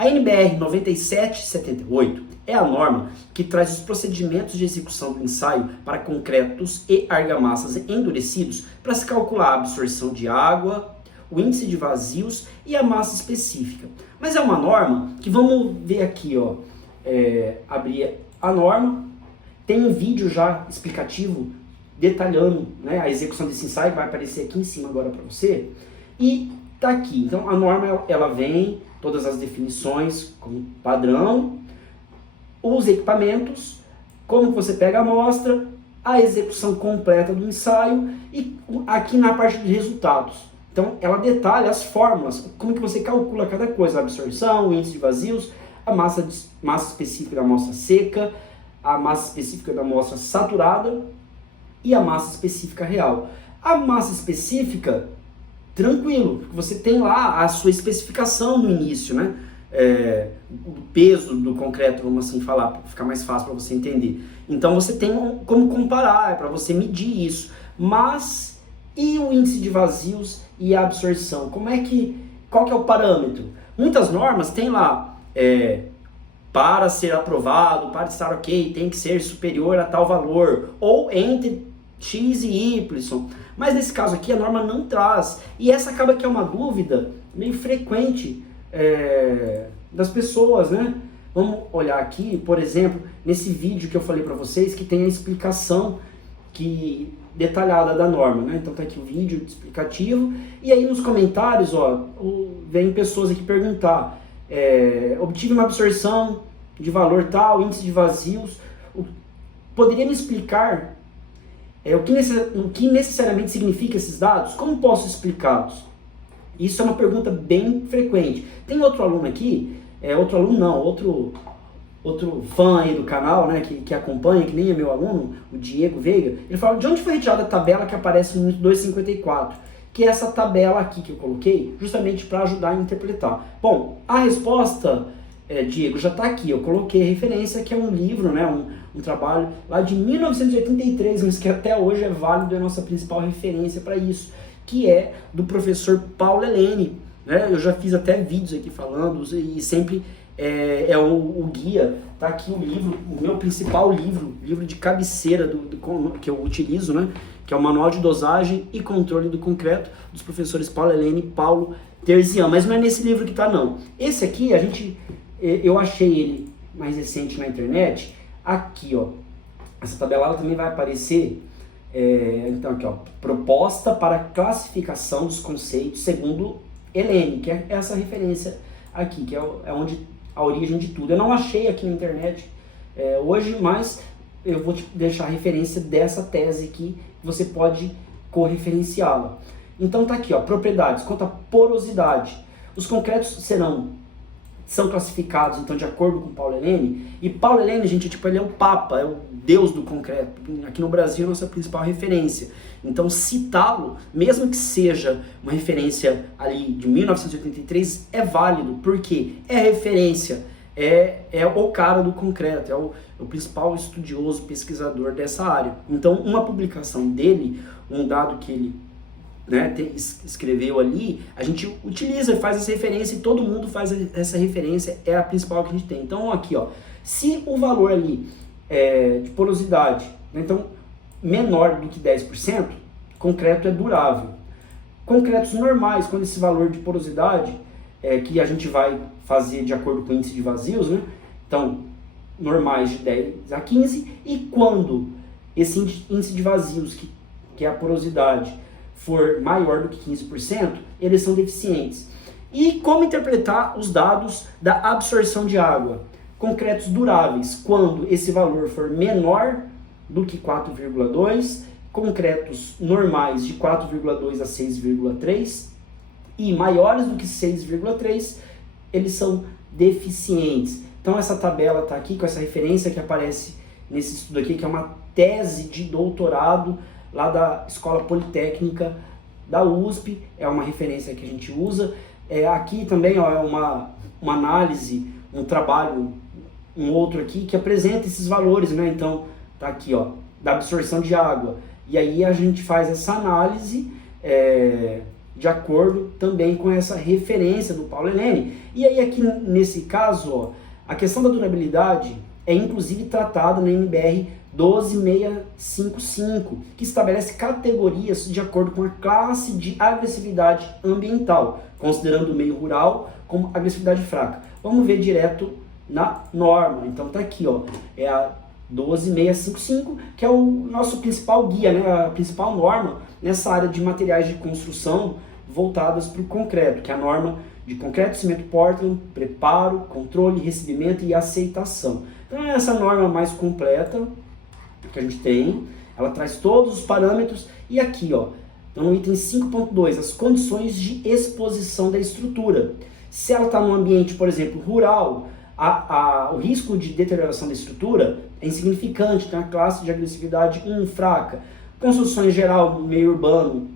A NBR 9778 é a norma que traz os procedimentos de execução do ensaio para concretos e argamassas endurecidos para se calcular a absorção de água, o índice de vazios e a massa específica. Mas é uma norma que vamos ver aqui, ó, abrir a norma, tem um vídeo já explicativo detalhando, né, a execução desse ensaio, vai aparecer aqui em cima agora para você, e tá aqui. Então a norma ela vem, todas as definições como padrão, os equipamentos, como você pega a amostra, a execução completa do ensaio e aqui na parte de resultados. Então ela detalha as fórmulas, como que você calcula cada coisa, a absorção, o índice de vazios, a massa específica da amostra seca, a massa específica da amostra saturada e a massa específica real. A massa específica, tranquilo, você tem lá a sua especificação no início, né? O peso do concreto, vamos assim falar, para ficar mais fácil para você entender. Então você tem como comparar, para você medir isso. Mas e o índice de vazios e a absorção? Qual que é o parâmetro? Muitas normas têm lá, para ser aprovado, para estar ok, tem que ser superior a tal valor, ou entre X e Y. Mas nesse caso aqui a norma não traz. E essa acaba que é uma dúvida meio frequente das pessoas, né? Vamos olhar aqui, por exemplo, nesse vídeo que eu falei para vocês, que tem a explicação detalhada da norma, né? Então tá aqui o vídeo explicativo, e aí nos comentários, ó, vem pessoas aqui perguntar, obtive uma absorção de valor tal, índice de vazios, poderia me explicar o que necessariamente significa esses dados? Como posso explicá-los? Isso é uma pergunta bem frequente. Tem outro aluno aqui, outro fã aí do canal, né, que acompanha, que nem é meu aluno, o Diego Veiga, ele fala de onde foi retirada a tabela que aparece no 254, que é essa tabela aqui que eu coloquei, justamente para ajudar a interpretar. Bom, a resposta, Diego, já está aqui, eu coloquei a referência, que é um livro, né, um trabalho lá de 1983, mas que até hoje é válido, é a nossa principal referência para isso, que é do professor Paulo Helene, né? Eu já fiz até vídeos aqui falando, e sempre o guia, tá aqui o livro, o meu principal livro de cabeceira que eu utilizo, né? Que é o Manual de Dosagem e Controle do Concreto, dos professores Paulo Helene e Paulo Terzian, mas não é nesse livro que tá não. Esse aqui, eu achei ele mais recente na internet, aqui ó, essa tabela também vai aparecer. Então aqui ó, proposta para classificação dos conceitos segundo Helene, que é essa referência aqui, que é onde a origem de tudo. Eu não achei aqui na internet hoje, mas eu vou te deixar a referência dessa tese aqui, você pode correferenciá-la. Então tá aqui ó, propriedades, quanto à porosidade, os concretos são classificados então de acordo com Paulo Helene, e Paulo Helene, gente, ele é o papa, é o deus do concreto, aqui no Brasil é a nossa principal referência, então citá-lo, mesmo que seja uma referência ali de 1983, é válido, porque é referência, é o cara do concreto, é o principal estudioso, pesquisador dessa área. Então uma publicação dele, um dado que ele escreveu ali, a gente utiliza, faz essa referência, e todo mundo faz essa referência, é a principal que a gente tem. Então aqui ó, se o valor ali de porosidade, né, então menor do que 10%, concreto é durável. Concretos normais, quando esse valor de porosidade, que a gente vai fazer de acordo com o índice de vazios, né, então normais de 10 a 15, e quando esse índice de vazios, que é a porosidade, for maior do que 15%, eles são deficientes. E como interpretar os dados da absorção de água? Concretos duráveis, quando esse valor for menor do que 4,2, concretos normais de 4,2 a 6,3 e maiores do que 6,3, eles são deficientes. Então essa tabela está aqui com essa referência que aparece nesse estudo aqui, que é uma tese de doutorado lá da Escola Politécnica da USP, é uma referência que a gente usa. Aqui também ó, é uma análise, um trabalho, um outro aqui que apresenta esses valores, né? Então tá aqui ó, da absorção de água, e aí a gente faz essa análise de acordo também com essa referência do Paulo Helene. E aí aqui nesse caso, ó, a questão da durabilidade é inclusive tratada na NBR 12655, que estabelece categorias de acordo com a classe de agressividade ambiental, considerando o meio rural como agressividade fraca. Vamos ver direto na norma. Então tá aqui, ó, é a 12655, que é o nosso principal guia, né, a principal norma nessa área de materiais de construção voltadas para o concreto, que é a norma de concreto, cimento Portland, preparo, controle, recebimento e aceitação. Então é essa norma mais completa que a gente tem, ela traz todos os parâmetros, e aqui, ó, então no item 5.2, as condições de exposição da estrutura. Se ela está num ambiente, por exemplo, rural, o risco de deterioração da estrutura é insignificante, tem a classe de agressividade 1 fraca. Construção em geral, meio urbano,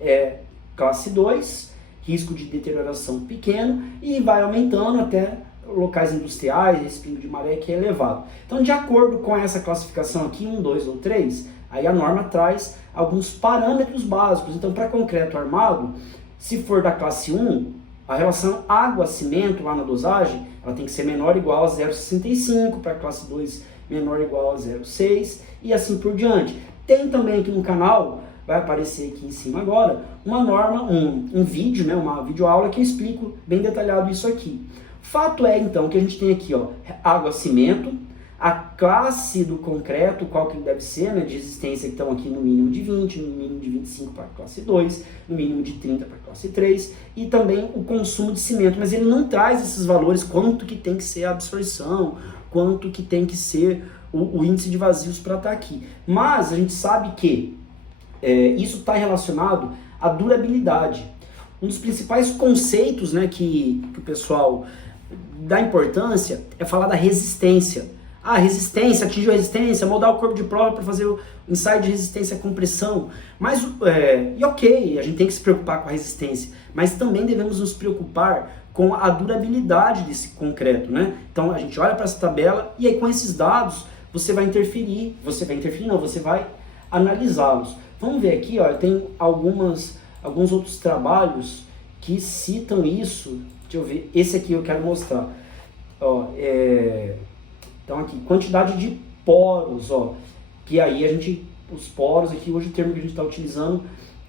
é classe 2, risco de deterioração pequeno, e vai aumentando até locais industriais, respingo de maré que é elevado. Então, de acordo com essa classificação aqui, 1, 2 ou 3, aí a norma traz alguns parâmetros básicos. Então, para concreto armado, se for da classe 1, a relação água-cimento lá na dosagem, ela tem que ser menor ou igual a 0,65, para a classe 2 menor ou igual a 0,6 e assim por diante. Tem também aqui no canal, vai aparecer aqui em cima agora, uma norma, um vídeo, né, uma videoaula que eu explico bem detalhado isso aqui. Fato é, então, que a gente tem aqui, ó, água-cimento, a classe do concreto, qual que ele deve ser, né, de resistência que estão aqui no mínimo de 20, no mínimo de 25 para a classe 2, no mínimo de 30 para a classe 3, e também o consumo de cimento, mas ele não traz esses valores, quanto que tem que ser a absorção, quanto que tem que ser o índice de vazios para estar aqui. Mas a gente sabe que isso está relacionado à durabilidade. Um dos principais conceitos, né, que o pessoal dá importância é falar da resistência. Ah, resistência, atingiu a resistência, moldar o corpo de prova para fazer o ensaio de resistência à compressão. Mas, e ok, a gente tem que se preocupar com a resistência, mas também devemos nos preocupar com a durabilidade desse concreto, né? Então a gente olha para essa tabela e aí com esses dados você vai analisá-los. Vamos ver aqui, ó, tem alguns outros trabalhos que citam isso. Deixa eu ver, esse aqui eu quero mostrar. Ó, então aqui, quantidade de poros, ó, que aí os poros aqui, hoje o termo que a gente está utilizando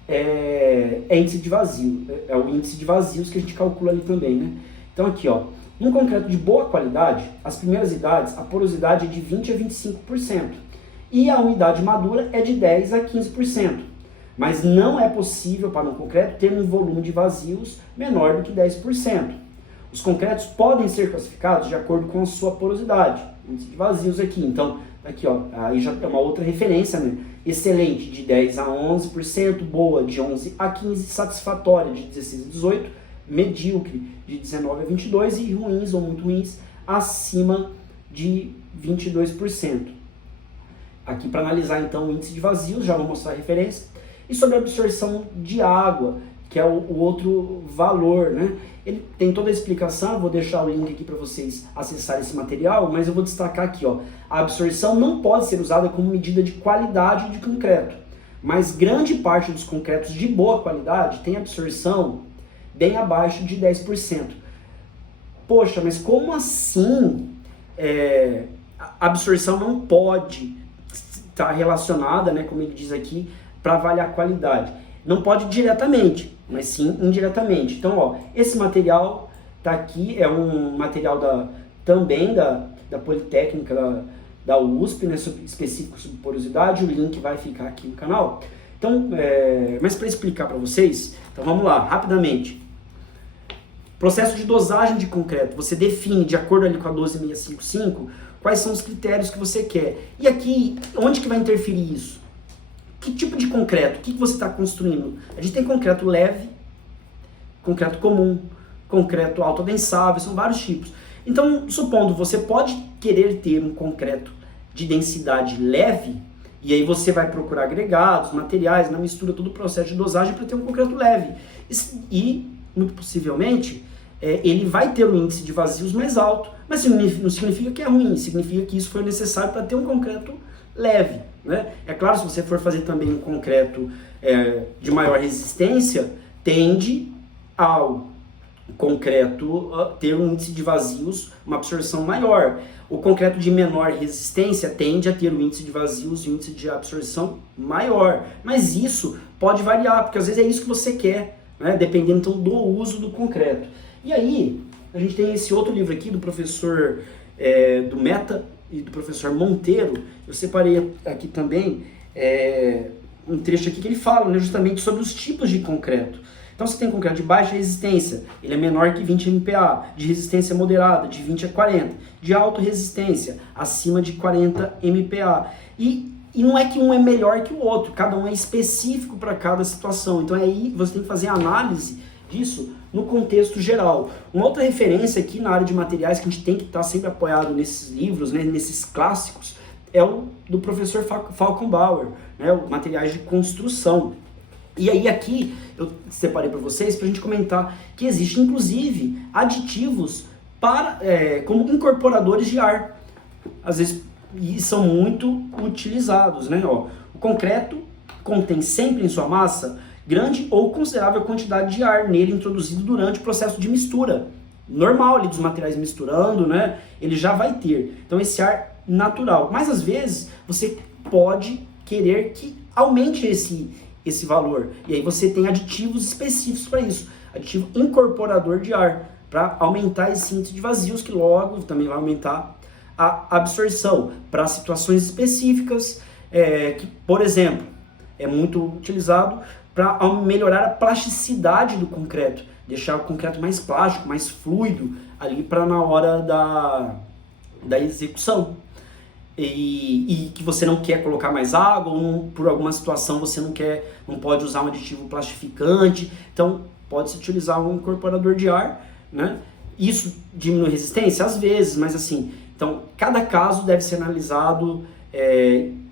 é índice de vazio, é o índice de vazios que a gente calcula ali também, né? Então aqui, ó, num concreto de boa qualidade, as primeiras idades, a porosidade é de 20 a 25%, e a umidade madura é de 10 a 15%. Mas não é possível para um concreto ter um volume de vazios menor do que 10%. Os concretos podem ser classificados de acordo com a sua porosidade, índice de vazios aqui. Então, aqui, ó, aí já é uma outra referência, né? Excelente, de 10 a 11%, boa, de 11 a 15%, satisfatória, de 16 a 18%, medíocre, de 19 a 22%, e ruins ou muito ruins, acima de 22%. Aqui para analisar, então, o índice de vazios, já vou mostrar a referência. E sobre a absorção de água, que é o outro valor, né? Ele tem toda a explicação, eu vou deixar o link aqui para vocês acessarem esse material, mas eu vou destacar aqui, ó, a absorção não pode ser usada como medida de qualidade de concreto, mas grande parte dos concretos de boa qualidade tem absorção bem abaixo de 10%. Poxa, mas como assim a absorção não pode estar relacionada, né, como ele diz aqui, para avaliar a qualidade? Não pode diretamente, mas sim indiretamente. Então, ó, esse material tá aqui, é um material também da Politécnica da USP, né, específico sobre porosidade, o link vai ficar aqui no canal. Então, mas para explicar para vocês, então vamos lá, rapidamente. Processo de dosagem de concreto, você define, de acordo ali com a 12655, quais são os critérios que você quer. E aqui, onde que vai interferir isso? Que tipo de concreto? O que você está construindo? A gente tem concreto leve, concreto comum, concreto autodensável, são vários tipos. Então, supondo, você pode querer ter um concreto de densidade leve, e aí você vai procurar agregados, materiais, na mistura, todo o processo de dosagem para ter um concreto leve. E, muito possivelmente, ele vai ter um índice de vazios mais alto, mas não significa que é ruim, significa que isso foi necessário para ter um concreto leve, né? É claro, se você for fazer também um concreto de maior resistência, tende ao concreto ter um índice de vazios, uma absorção maior. O concreto de menor resistência tende a ter um índice de vazios e um índice de absorção maior. Mas isso pode variar, porque às vezes é isso que você quer, né? Dependendo então do uso do concreto. E aí, a gente tem esse outro livro aqui do professor do Meta e do professor Monteiro. Eu separei aqui também um trecho aqui que ele fala, né, justamente sobre os tipos de concreto. Então você tem concreto de baixa resistência, ele é menor que 20 MPa, de resistência moderada, de 20 a 40, de alta resistência, acima de 40 MPa. E não é que um é melhor que o outro, cada um é específico para cada situação. Então aí você tem que fazer a análise disso no contexto geral. Uma outra referência aqui na área de materiais que a gente tem que estar sempre apoiado nesses livros, né, nesses clássicos, é o do professor Falkenbauer, né, o materiais de construção. E aí aqui eu separei para vocês para a gente comentar que existe inclusive aditivos para, como incorporadores de ar, às vezes, e são muito utilizados, né? Ó, o concreto contém sempre em sua massa grande ou considerável quantidade de ar nele introduzido durante o processo de mistura. Normal ali dos materiais misturando, né? Ele já vai ter. Então esse ar natural. Mas às vezes você pode querer que aumente esse valor. E aí você tem aditivos específicos para isso. Aditivo incorporador de ar, para aumentar esse índice de vazios, que logo também vai aumentar a absorção. Para situações específicas, que, por exemplo, é muito utilizado para melhorar a plasticidade do concreto, deixar o concreto mais plástico, mais fluido, ali para na hora da execução. E que você não quer colocar mais água, ou por alguma situação você não pode usar um aditivo plastificante, então pode-se utilizar um incorporador de ar, né? Isso diminui resistência? Às vezes, mas assim, então cada caso deve ser analisado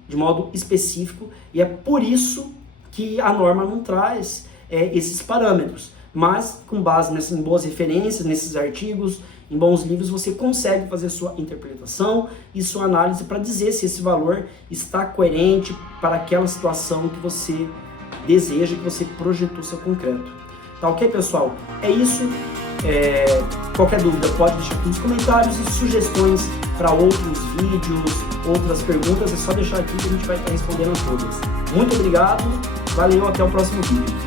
de modo específico, e é por isso que a norma não traz esses parâmetros, mas com base em boas referências, nesses artigos, em bons livros, você consegue fazer sua interpretação e sua análise para dizer se esse valor está coerente para aquela situação que você deseja, que você projetou seu concreto. Tá ok, pessoal? É isso. Qualquer dúvida pode deixar aqui nos comentários, e sugestões para outros vídeos, outras perguntas, é só deixar aqui que a gente vai estar respondendo a todas. Muito obrigado, valeu, até o próximo vídeo.